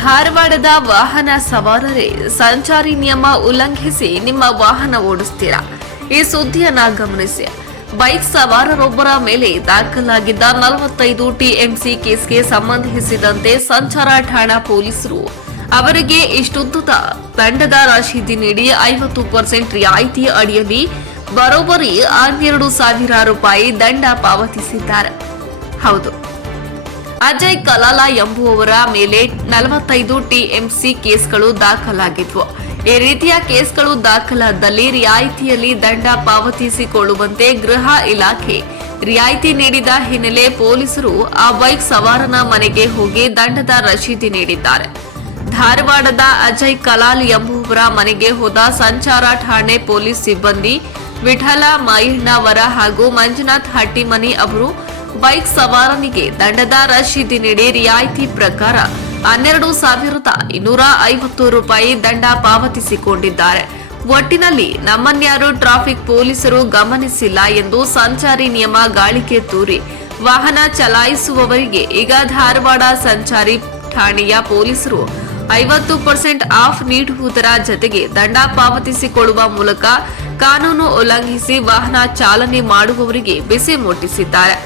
ಧಾರವಾಡದ ವಾಹನ ಸವಾರರೇ ಸಂಚಾರಿ ನಿಯಮ ಉಲ್ಲಂಘಿಸಿ ನಿಮ್ಮ ವಾಹನ ಓಡಿಸ್ತೀರಾ? ಈ ಸುದ್ದಿಯನ್ನ ಗಮನಿಸಿ. ಬೈಕ್ ಸವಾರರೊಬ್ಬರ ಮೇಲೆ ದಾಖಲಾಗಿದ್ದ 45 ಟಿಎಂಸಿ ಕೇಸ್ಗೆ ಸಂಬಂಧಿಸಿದಂತೆ ಸಂಚಾರ ಠಾಣಾ ಪೊಲೀಸರು ಅವರಿಗೆ ಇಷ್ಟುದ್ದದ ದಂಡದ ರಶೀದಿ ನೀಡಿ 50% ರಿಯಾಯಿತಿ ಅಡಿಯಲ್ಲಿ ಬರೋಬ್ಬರಿ 12,000 ರೂಪಾಯಿ ದಂಡ ಪಾವತಿಸಿದ್ದಾರೆ. ಹೌದು, ಅಜಯ್ ಕಲಾಲ ಎಂಬುವವರ ಮೇಲೆ 45 ಟಿಎಂಸಿ ಕೇಸ್ಗಳು ದಾಖಲಾಗಿದ್ವು. ಈ ರೀತಿಯ ಕೇಸ್ಗಳು ದಾಖಲಾದಲ್ಲಿ ರಿಯಾಯಿತಿಯಲ್ಲಿ ದಂಡ ಪಾವತಿಸಿಕೊಳ್ಳುವಂತೆ ಗೃಹ ಇಲಾಖೆ ರಿಯಾಯಿತಿ ನೀಡಿದ ಹಿನ್ನೆಲೆ ಪೊಲೀಸರು ಆ ಬೈಕ್ ಸವಾರನ ಮನೆಗೆ ಹೋಗಿ ದಂಡದ ರಶೀದಿ ನೀಡಿದ್ದಾರೆ. ಧಾರವಾಡದ ಅಜಯ್ ಕಲಾಲ್ ಎಂಬುವರ ಮನೆಗೆ ಹೋದ ಸಂಚಾರ ಠಾಣೆ ಪೊಲೀಸ್ ಸಿಬ್ಬಂದಿ ವಿಠಲ ಮಾಯಣ್ಣವರ ಹಾಗೂ ಮಂಜುನಾಥ್ ಹಟ್ಟಿಮನಿ ಅವರು ಬೈಕ್ ಸವಾರನಿಗೆ ದಂಡದ ರಶೀದಿ ನೀಡಿ ರಿಯಾಯಿತಿ ಪ್ರಕಾರ 12,250 ರೂಪಾಯಿ ದಂಡ ಪಾವತಿಸಿಕೊಂಡಿದ್ದಾರೆ. ಒಟ್ಟಿನಲ್ಲಿ ನಮ್ಮನ್ಯಾರು ಟ್ರಾಫಿಕ್ ಪೊಲೀಸರು ಗಮನಿಸಿಲ್ಲ ಎಂದು ಸಂಚಾರಿ ನಿಯಮ ಗಾಳಿಗೆ ತೂರಿ ವಾಹನ ಚಲಾಯಿಸುವವರಿಗೆ ಈಗ ಧಾರವಾಡ ಸಂಚಾರಿ ಠಾಣೆಯ ಪೊಲೀಸರು 50% ಆಫ್ ನೀಡುವುದರ ಜತೆಗೆ ದಂಡ ಪಾವತಿಸಿಕೊಳ್ಳುವ ಮೂಲಕ ಕಾನೂನು ಉಲ್ಲಂಘಿಸಿ ವಾಹನ ಚಾಲನೆ ಮಾಡುವವರಿಗೆ ಬಿಸಿ ಮುಟ್ಟಿಸಿದ್ದಾರೆ.